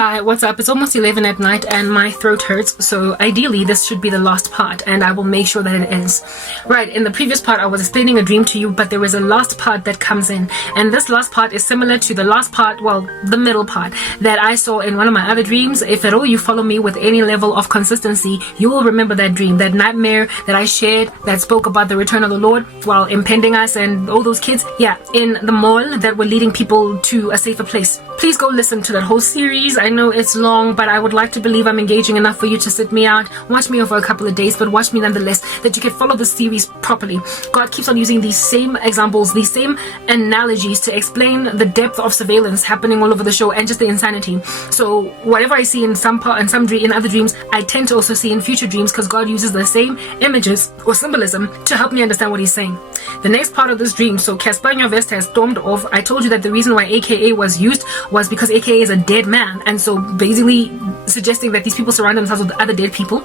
Hi, what's up? It's almost 11 at night and my throat hurts, so ideally this should be the last part and I will make sure that it is. Right, in the previous part I was explaining a dream to you, but there is a last part that comes in, and this last part is similar to the last part, well, the middle part that I saw in one of my other dreams. If at all you follow me with any level of consistency, you will remember that dream, that nightmare that I shared that spoke about the return of the Lord while impending us and all those kids, yeah, in the mall that were leading people to a safer place. Please go listen to that whole series. I know it's long, but I would like to believe I'm engaging enough for you to sit me out. Watch me over a couple of days, but watch me nonetheless, that you can follow the series properly. God keeps on using these same examples, these same analogies to explain the depth of surveillance happening all over the show and just the insanity. So whatever I see in in other dreams, I tend to also see in future dreams, because God uses the same images or symbolism to help me understand what he's saying. The next part of this dream, so Casper Vest has stormed off. I told you that the reason why AKA was used was because AKA is a dead man, and so basically suggesting that these people surround themselves with other dead people.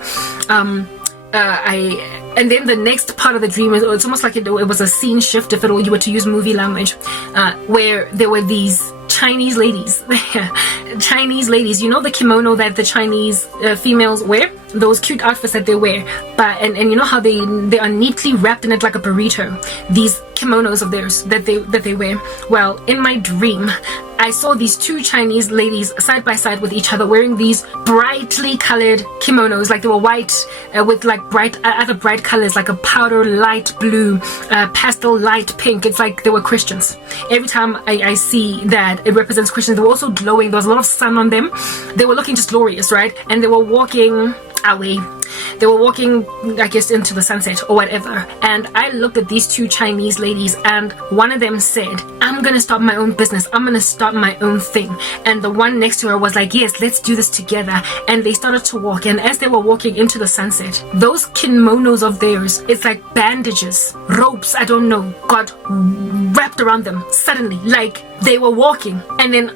And then the next part of the dream is, it's almost like it was a scene shift, if at all you were to use movie language, where there were these Chinese ladies. Chinese ladies, you know the kimono that the Chinese females wear, those cute outfits that they wear, but and you know how they are neatly wrapped in it like a burrito, these kimonos of theirs that they wear. Well, in my dream I saw these two Chinese ladies side by side with each other wearing these brightly colored kimonos, like they were white with like other bright colors, like a powder light blue, pastel light pink. It's like they were Christians. Every time I see that, it represents Christians. They were also glowing. There was a lot of sun on them. They were looking just glorious, right? And they were walking away. They were walking, I guess, into the sunset or whatever. And I looked at these two Chinese ladies, and one of them said, "I'm gonna start my own business. I'm gonna start my own thing." And the one next to her was like, "Yes, let's do this together." And they started to walk. And as they were walking into the sunset, those kimonos of theirs, it's like bandages, ropes, I don't know, got wrapped around them suddenly, like they were walking. And then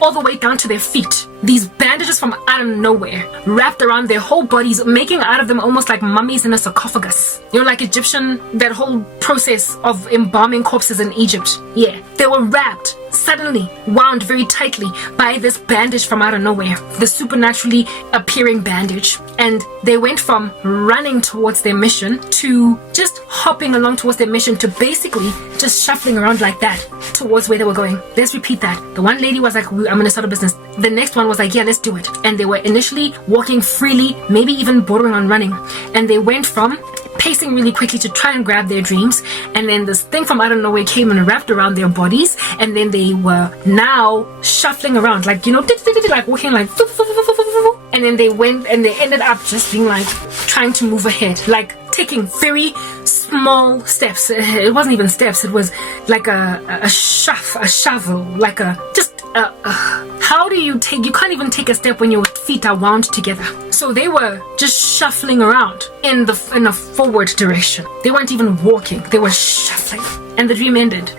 all the way down to their feet. These bandages from out of nowhere wrapped around their whole bodies, making out of them almost like mummies in a sarcophagus. You know, like Egyptian, that whole process of embalming corpses in Egypt. Yeah, they were wrapped, suddenly wound very tightly by this bandage from out of nowhere, the supernaturally appearing bandage. And they went from running towards their mission to just hopping along towards their mission to basically just shuffling around like that towards where they were going. Let's repeat that. The one lady was like, "I'm gonna start a business." The next one was like, "Yeah, let's do it." And they were initially walking freely, maybe even bordering on running. And they went from pacing really quickly to try and grab their dreams, and then this thing from out of nowhere came and wrapped around their bodies, and then they were now shuffling around, like, you know, like walking like, and then they went and they ended up just being like trying to move ahead, like taking very small steps. It wasn't even steps, it was like a shovel, like a just how do you can't even take a step when your feet are wound together. So they were just shuffling around in a forward direction. They weren't even walking, they were shuffling. And the dream ended.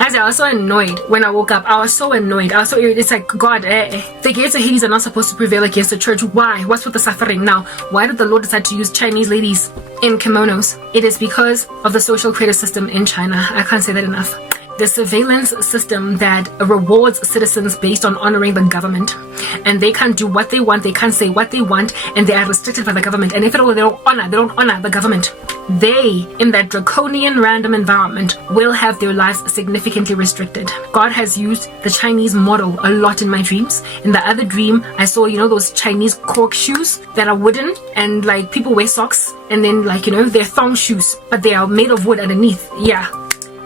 As I was so annoyed when I woke up. I was so annoyed. I was so irritated. It's like, God, the gates of Hades are not supposed to prevail against the church. Why? What's with the suffering? Now, why did the Lord decide to use Chinese ladies in kimonos? It is because of the social credit system in China. I can't say that enough. The surveillance system that rewards citizens based on honoring the government, and they can't do what they want, they can't say what they want, and they are restricted by the government. And if at all they don't honor the government, they, in that draconian random environment, will have their lives significantly restricted. God has used the Chinese model a lot in my dreams. In the other dream, I saw, you know, those Chinese cork shoes that are wooden, and like people wear socks, and then, like, you know, they're thong shoes, but they are made of wood underneath. Yeah.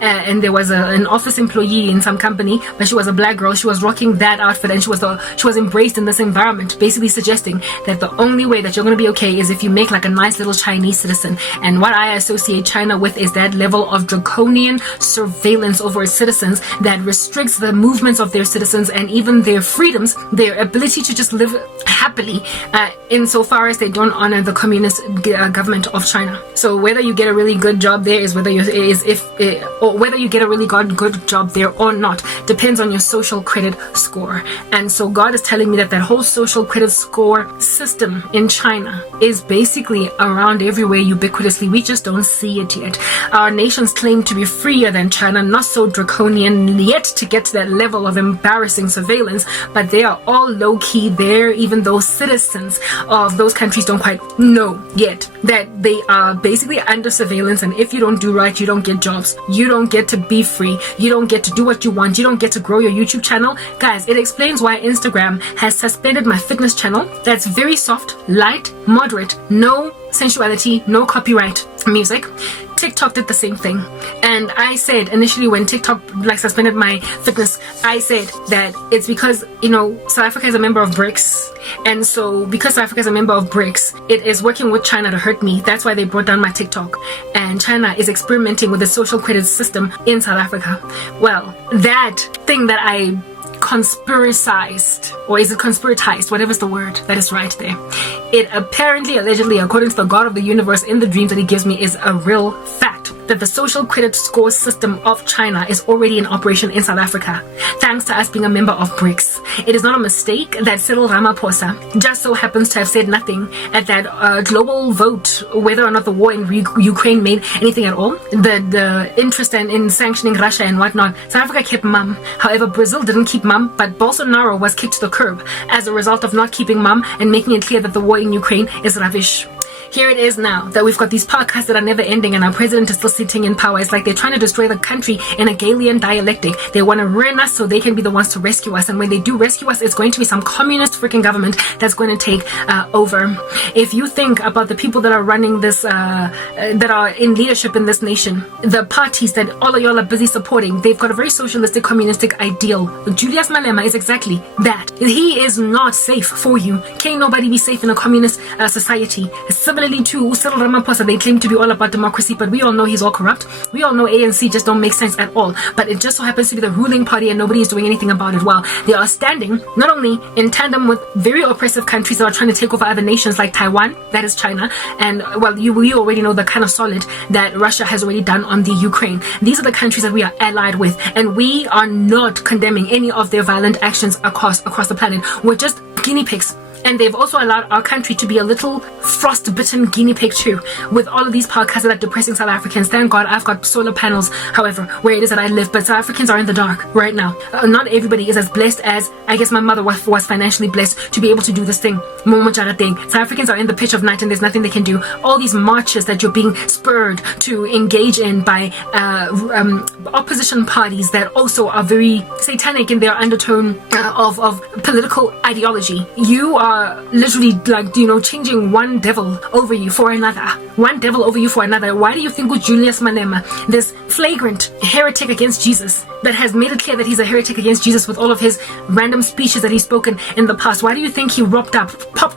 And there was an office employee in some company, but she was a black girl. She was rocking that outfit, and she was embraced in this environment, basically suggesting that the only way that you're going to be okay is if you make like a nice little Chinese citizen. And what I associate China with is that level of draconian surveillance over its citizens that restricts the movements of their citizens and even their freedoms, their ability to just live happily, insofar as they don't honor the communist government of China. So whether you get a really good job there is whether you is if or or whether you get a really good job there or not depends on your social credit score. And so God is telling me that whole social credit score system in China is basically around everywhere ubiquitously. We just don't see it yet. Our nations claim to be freer than China, not so draconian yet to get to that level of embarrassing surveillance, but they are all low-key there, even though citizens of those countries don't quite know yet that they are basically under surveillance, and if you don't do right, you don't get jobs, you don't get to be free, you don't get to do what you want, you don't get to grow your YouTube channel. Guys, it explains why Instagram has suspended my fitness channel that's very soft, light, moderate, no sensuality, no copyright music. TikTok did the same thing, and I said initially when TikTok suspended my fitness, I said that it's because South Africa is a member of BRICS, and so because South Africa is a member of BRICS, it is working with China to hurt me. That's why they brought down my TikTok, and China is experimenting with the social credit system in South Africa. Well, that thing that I conspiracized, or is it conspiratized, whatever's the word that is right there, it apparently, allegedly, according to the God of the universe in the dreams that he gives me, is a real fact that the social credit score system of China is already in operation in South Africa, thanks to us being a member of BRICS. It is not a mistake that Cyril Ramaphosa just so happens to have said nothing at that global vote, whether or not the war in Ukraine made anything at all, the interest in sanctioning Russia and whatnot. South Africa kept mum. However, Brazil didn't keep mum, but Bolsonaro was kicked to the curb as a result of not keeping mum and making it clear that the war in Ukraine is rubbish. Here it is now that we've got these podcasts that are never ending and our president is still sitting in power. It's like they're trying to destroy the country in a Galilean dialectic. They want to ruin us so they can be the ones to rescue us. And when they do rescue us, it's going to be some communist freaking government that's going to take over. If you think about the people that are running this, that are in leadership in this nation, the parties that all of y'all are busy supporting, they've got a very socialistic, communistic ideal. Julius Malema is exactly that. He is not safe for you. Can't nobody be safe in a communist society. Similarly to Cyril Ramaphosa, they claim to be all about democracy, but we all know he's all corrupt. We all know ANC just don't make sense at all. But it just so happens to be the ruling party and nobody is doing anything about it. Well, they are standing not only in tandem with very oppressive countries that are trying to take over other nations like Taiwan, that is China, and well, we already know the kind of solid that Russia has already done on the Ukraine. These are the countries that we are allied with, and we are not condemning any of their violent actions across the planet. We're just guinea pigs. And they've also allowed our country to be a little frost-bitten guinea pig too, with all of these podcasts that are depressing South Africans. Thank God I've got solar panels, however, where it is that I live, but South Africans are in the dark right now. Not everybody is as blessed as, I guess my mother was financially blessed to be able to do this thing. South Africans are in the pitch of night and there's nothing they can do. All these marches that you're being spurred to engage in by opposition parties that also are very satanic in their undertone of political ideology. You are literally changing one devil over you for another. One devil over you for another. Why do you think with Julius Malema, this flagrant heretic against Jesus, that has made it clear that he's a heretic against Jesus with all of his random speeches that he's spoken in the past, why do you think he popped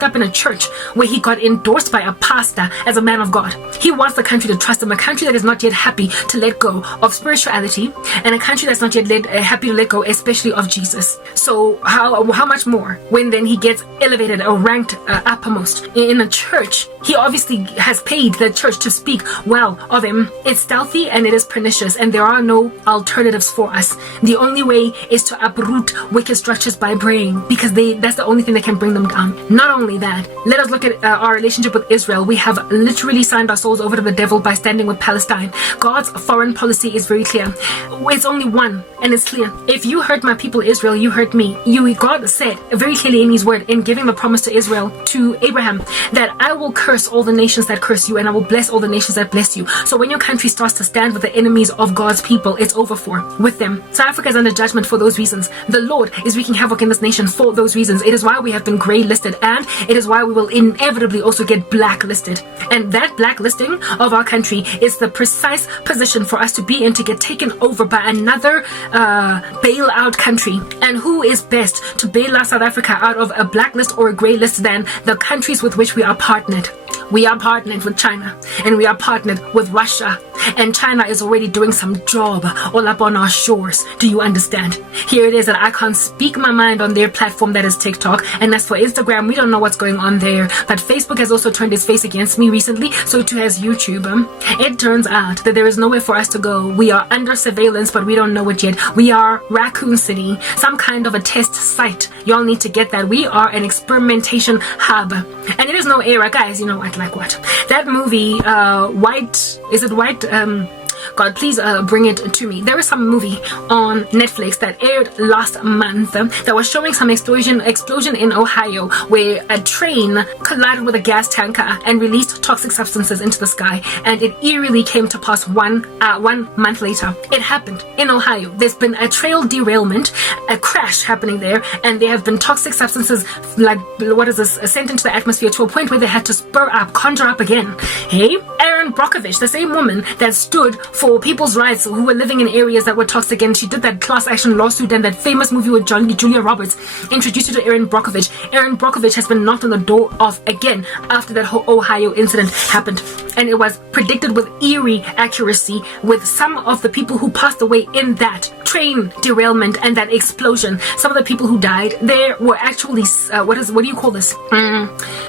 up in a church where he got endorsed by a pastor as a man of God? He wants the country to trust him, a country that is not yet happy to let go of spirituality, and a country that's not yet happy to let go especially of Jesus. So how much more when then he gets elevated or ranked uppermost in a church? He obviously has paid the church to speak well of him. It's stealthy and it is pernicious, and there are no alternatives for us. The only way is to uproot wicked structures by praying, because that's the only thing that can bring them down. Not only that, let us look at our relationship with Israel. We have literally signed our souls over to the devil by standing with Palestine. God's foreign policy is very clear. It's only one, and it's clear. If you hurt my people Israel, you hurt me. God said very clearly in his word, in giving the promise to Israel, to Abraham, that I will curse all the nations that curse you and I will bless all the nations that bless you. So when your country starts to stand with the enemies of God's people, it's over with them. South Africa is under judgment for those reasons. The Lord is wreaking havoc in this nation for those reasons. It is why we have been grey listed, and it is why we will inevitably also get blacklisted. And that blacklisting of our country is the precise position for us to be in, to get taken over by another bailout country. And who is best to bail out South Africa out of a blacklist or a grey list than the countries with which we are partnered? we are partnered with China and we are partnered with Russia, and China is already doing some job all up on our shores. Do you understand? Here it is that I can't speak my mind on their platform, that is TikTok. And as for Instagram, we don't know what's going on there. But Facebook has also turned its face against me recently, so too has YouTube. It turns out that there is nowhere for us to go. We are under surveillance, but we don't know it yet. We are Raccoon City, some kind of a test site. Y'all need to get that. We are an experimentation hub. And it is no era, guys. You know what? Like what? That movie, White, is it White? God, please bring it to me. There is some movie on Netflix that aired last month that was showing some explosion in Ohio, where a train collided with a gas tanker and released toxic substances into the sky, and it eerily came to pass one month later. It happened in Ohio. There's been a trail derailment, a crash happening there, and there have been toxic substances, like, what is this, sent into the atmosphere to a point where they had to conjure up again. Hey, Erin Brockovich, the same woman that stood for people's rights who were living in areas that were toxic, and she did that class action lawsuit and that famous movie with Julia Roberts introduced you to Erin Brockovich. Erin Brockovich has been knocked on the door of again after that whole Ohio incident happened, and it was predicted with eerie accuracy with some of the people who passed away in that train derailment and that explosion. Some of the people who died there were actually what do you call this?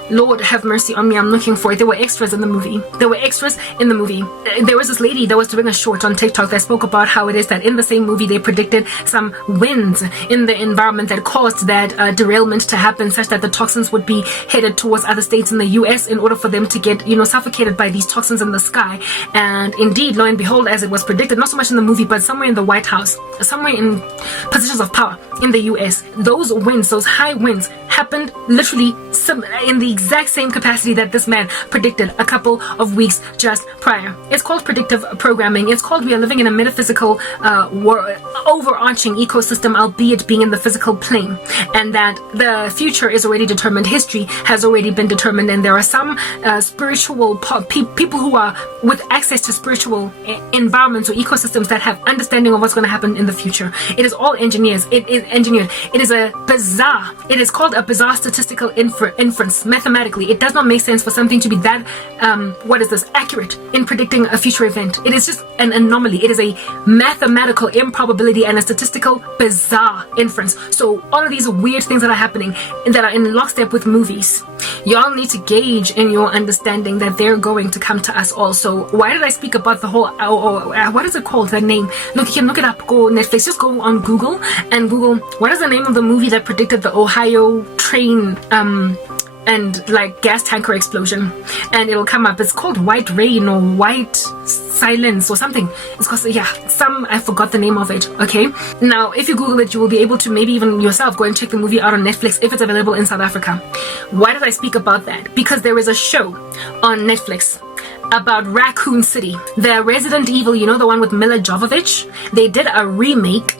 Lord have mercy on me, I'm looking for it. There were extras in the movie. There was this lady that was doing a short on TikTok that spoke about how it is that in the same movie they predicted some winds in the environment that caused that derailment to happen, such that the toxins would be headed towards other states in the US in order for them to get, suffocated by these toxins in the sky. And indeed, lo and behold, as it was predicted, not so much in the movie, but somewhere in the White House, somewhere in positions of power in the US, those winds, those high winds, happened literally in the exact same capacity that this man predicted a couple of weeks just prior. It's called predictive programming. It's called we are living in a metaphysical overarching ecosystem, albeit being in the physical plane, and that the future is already determined. History has already been determined, and there are some spiritual people who are with access to spiritual environments or ecosystems that have understanding of what's going to happen in the future. It is all engineers. It is engineered. It is a bizarre. It is called a bizarre statistical inference. Mathematically, it does not make sense for something to be that accurate in predicting a future event. It is just an anomaly. It is a mathematical improbability and a statistical bizarre inference. So all of these weird things that are happening and that are in lockstep with movies, y'all need to gauge in your understanding that they're going to come to us also. Why did I speak about the whole what is it called, that name? Look, you can look it up. Go Netflix, just go on Google and Google what is the name of the movie that predicted the Ohio train and like gas tanker explosion, and it'll come up. It's called White Rain or White Silence or something. It's called, I forgot the name of it. Okay, now if you Google it, you will be able to maybe even yourself go and check the movie out on Netflix if it's available in South Africa. Why did I speak about that? Because there is a show on Netflix about Raccoon City, the Resident Evil, the one with Mila Jovovich. They did a remake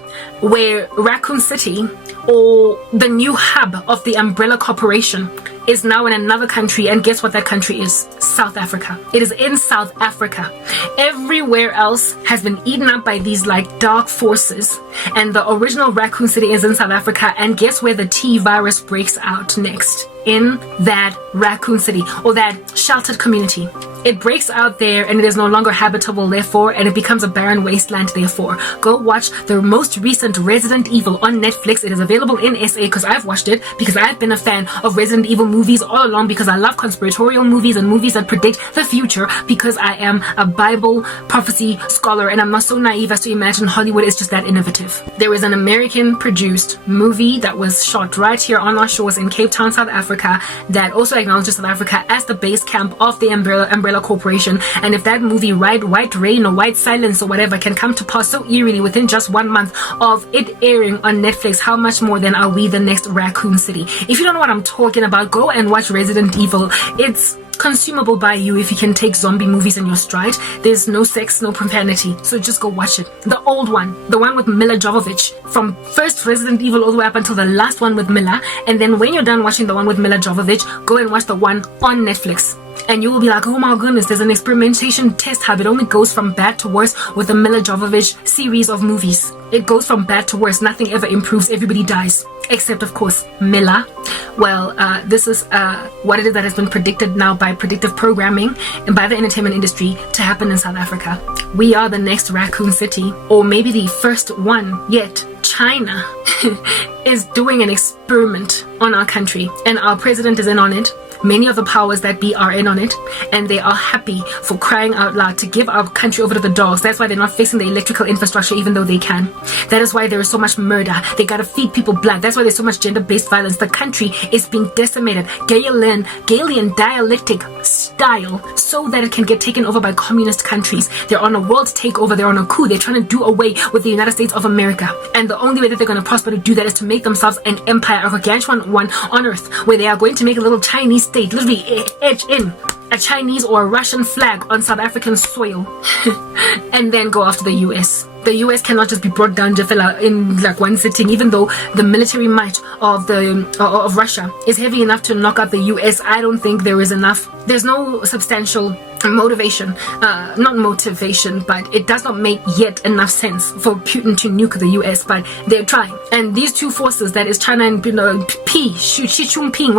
where Raccoon City, or the new hub of the Umbrella Corporation, is now in another country, and guess what that country is? South Africa. It is in South Africa. Everywhere else has been eaten up by these dark forces, and the original Raccoon City is in South Africa, and guess where the T virus breaks out next? In that Raccoon City, or that sheltered community. It breaks out there, and it is no longer habitable, therefore, and it becomes a barren wasteland, therefore. Go watch the most recent Resident Evil on Netflix. It is available in SA because I've watched it, because I've been a fan of Resident Evil movies all along, because I love conspiratorial movies and movies that predict the future, because I am a Bible prophecy scholar, and I'm not so naive as to imagine Hollywood is just that innovative. There is an American-produced movie that was shot right here on our shores in Cape Town, South Africa, that also acknowledges South Africa as the base camp of the Umbrella Corporation. And if that movie, White Rain or White Silence or whatever, can come to pass so eerily within just 1 month of it airing on Netflix, how much more then are we the next Raccoon City? If you don't know what I'm talking about, go and watch Resident Evil. It's consumable by you if you can take zombie movies in your stride. There's no sex, no profanity, so just go watch it. The old one, the one with Mila Jovovich, from first Resident Evil all the way up until the last one with Mila, and then when you're done watching the one with Mila Jovovich, go and watch the one on Netflix. And you will be like, oh my goodness, there's an experimentation test hub. It only goes from bad to worse with the Mila Jovovich series of movies. It goes from bad to worse. Nothing ever improves. Everybody dies. Except, of course, Mila. Well, this is what it is that has been predicted now by predictive programming and by the entertainment industry to happen in South Africa. We are the next Raccoon City, or maybe the first one yet. China is doing an experiment on our country, and our president is in on it. Many of the powers that be are in on it, and they are happy for crying out loud to give our country over to the dogs. That's why they're not fixing the electrical infrastructure, even though they can. That is why there is so much murder. They gotta feed people blood. That's why there's so much gender-based violence. The country is being decimated, Galilean dialectic style, so that it can get taken over by communist countries. They're on a world takeover. They're on a coup. They're trying to do away with the United States of America. And the only way that they're going to prosper to do that is to make themselves an empire, a gargantuan one on earth, where they are going to make a little Chinese state, literally edge in a Chinese or a Russian flag on South African soil, and then go after the US. The US cannot just be brought down in like one sitting, even though the military might of Russia is heavy enough to knock out the US. I don't think there is enough. There's no substantial motivation, not motivation, but it does not make yet enough sense for Putin to nuke the US, but they're trying. And these two forces, that is China and Xi Jinping,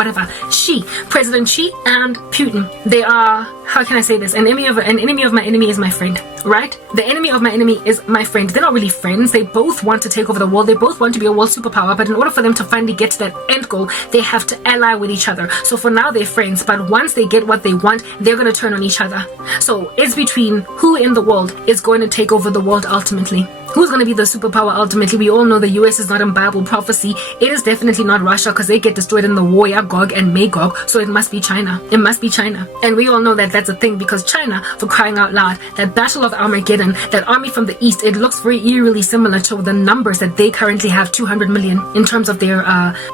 President Xi and Putin, they are, how can I say this? An enemy of my enemy is my friend, right? The enemy of my enemy is my friend. They're not really friends. They both want to take over the world. They both want to be a world superpower, but in order for them to finally get to that end goal, they have to ally with each other. So for now, they're friends, but once they get what they want, they're going to turn on each other. So it's between who in the world is going to take over the world ultimately. Who's going to be the superpower ultimately? We all know the US is not in Bible prophecy. It is definitely not Russia, because they get destroyed in the war, Gog and Magog. So it must be China. It must be China. And we all know that that's a thing, because China, for crying out loud, that Battle of Armageddon, that army from the east, it looks very eerily similar to the numbers that they currently have, 200 million in terms of their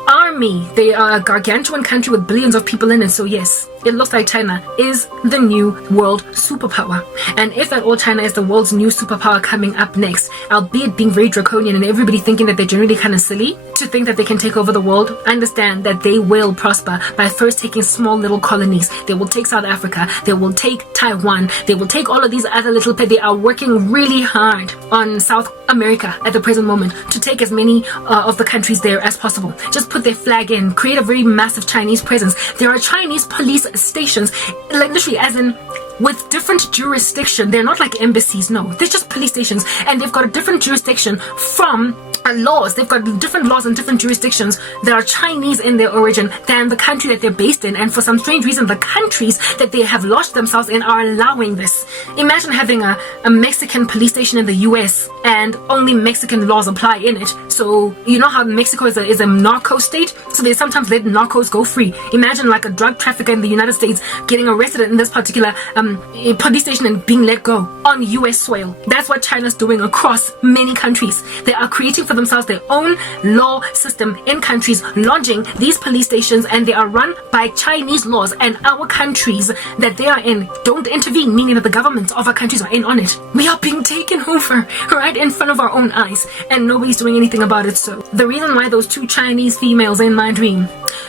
army. They are a gargantuan country with billions of people in it. So yes, it looks like China is the new world superpower. And if at all China is the world's new superpower coming up next, albeit being very draconian and everybody thinking that they're generally kind of silly to think that they can take over the world, understand that they will prosper by first taking small little colonies. They will take South Africa, they will take Taiwan, they will take all of these other little they are working really hard on South America at the present moment to take as many of the countries there as possible. Just put their flag in, create a very massive Chinese presence. There are Chinese police stations, like literally as in with different jurisdiction. They're not like embassies, no. They're just police stations, and they've got a different jurisdiction from laws. They've got different laws in different jurisdictions that are Chinese in their origin than the country that they're based in. And for some strange reason, the countries that they have lodged themselves in are allowing this. Imagine having a Mexican police station in the US and only Mexican laws apply in it. So you know how Mexico is a narco state? So they sometimes let narcos go free. Imagine like a drug trafficker in the United States getting arrested in this particular police station and being let go on US soil. That's what China's doing across many countries. They are creating for themselves their own law system in countries, launching these police stations, and they are run by Chinese laws, and our countries that they are in don't intervene, meaning that the governments of our countries are in on it. We are being taken over right in front of our own eyes, and nobody's doing anything about it. So the reason why those two Chinese females in my dream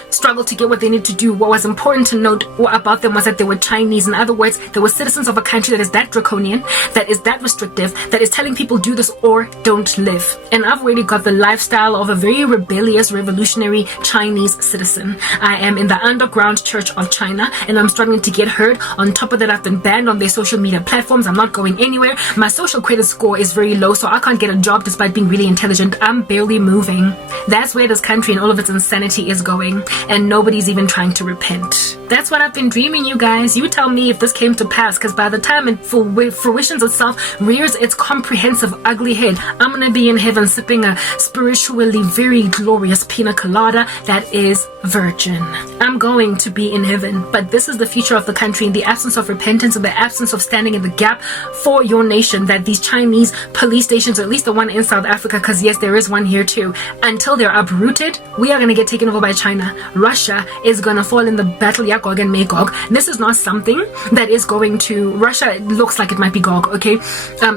struggled to get what they need to do, what was important to note about them was that they were Chinese. In other words, they were citizens of a country that is that draconian, that is that restrictive, that is telling people do this or don't live. And I've already got the lifestyle of a very rebellious, revolutionary Chinese citizen. I am in the underground church of China, and I'm struggling to get heard. On top of that, I've been banned on their social media platforms. I'm not going anywhere. My social credit score is very low, so I can't get a job despite being really intelligent. I'm barely moving. That's where this country and all of its insanity is going, and nobody's even trying to repent. That's what I've been dreaming, you guys. You tell me if this came to pass, because by the time it fruitions itself, rears its comprehensive ugly head, I'm gonna be in heaven sipping a spiritually very glorious pina colada that is virgin. I'm going to be in heaven, but this is the future of the country in the absence of repentance, in the absence of standing in the gap for your nation, that these Chinese police stations, or at least the one in South Africa, because yes, there is one here too, until they're uprooted, we are going to get taken over by China. Russia is going to fall in the battle ya Gog and Magog. This is not something that is going to, Russia looks like it might be Gog, okay?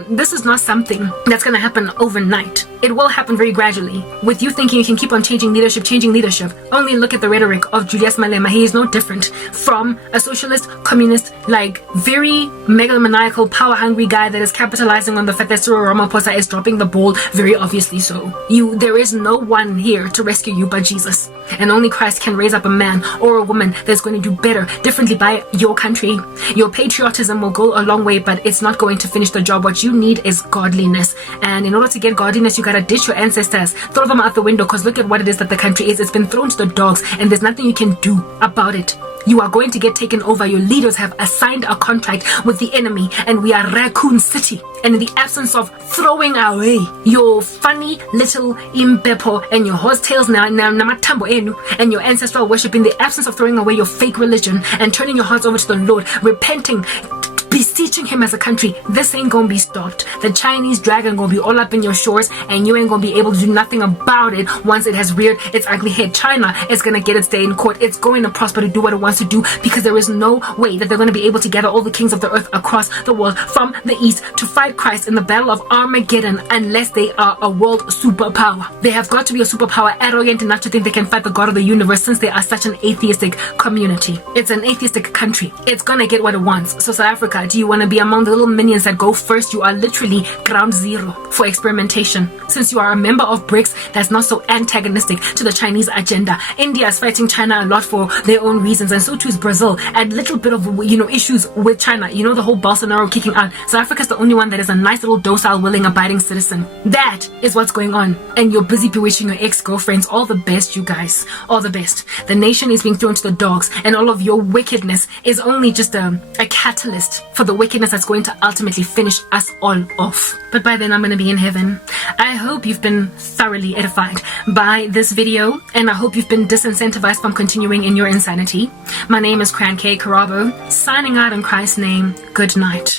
This is not something that's going to happen overnight. It will happen very gradually. With you thinking you can keep on changing leadership, only look at the rhetoric of Julius Malema. He is no different from a socialist, communist, like very megalomaniacal, power-hungry guy that is capitalizing on the fact that Cyril Ramaphosa is dropping the ball, very obviously so. There is no one here to rescue you but Jesus. And only Christ can raise up a man or a woman that's going to do better, differerently by your country. Your patriotism will go a long way, but it's not going to finish the job. What you need is godliness. And in order to get godliness, you gotta ditch your ancestors, throw them out the window, because look at what it is that the country is. It's been thrown to the dogs, and there's nothing you can do about it. You are going to get taken over. Your leaders have assigned a contract with the enemy, and we are Raccoon City. And in the absence of throwing away your funny little impepo and your horsetails and your ancestral worship, in the absence of throwing away your fake religion and turning your hearts over to the Lord, repenting, beseeching him as a country, this ain't gonna be stopped. The Chinese dragon gonna be all up in your shores, and you ain't gonna be able to do nothing about it once it has reared its ugly head. China is gonna get its day in court. It's going to prosper to do what it wants to do, because there is no way that they're gonna be able to gather all the kings of the earth across the world from the east to fight Christ in the battle of Armageddon unless they are a world superpower. They have got to be a superpower, arrogant enough to think they can fight the God of the universe, since they are such an atheistic community. It's an atheistic country. It's gonna get what it wants. So South Africa, do you want to be among the little minions that go first? You are literally ground zero for experimentation. Since you are a member of BRICS, that's not so antagonistic to the Chinese agenda. India is fighting China a lot for their own reasons, and so too is Brazil. And little bit of issues with China. The whole Bolsonaro kicking out. South Africa is the only one that is a nice little docile, willing, abiding citizen. That is what's going on. And you're busy bewitching your ex-girlfriends. All the best, you guys. All the best. The nation is being thrown to the dogs, and all of your wickedness is only just a catalyst for the wickedness that's going to ultimately finish us all off. But by then I'm going to be in heaven. I hope you've been thoroughly edified by this video, and I hope you've been disincentivized from continuing in your insanity. My name is Cran K. Karabo, signing out in Christ's name. Good night.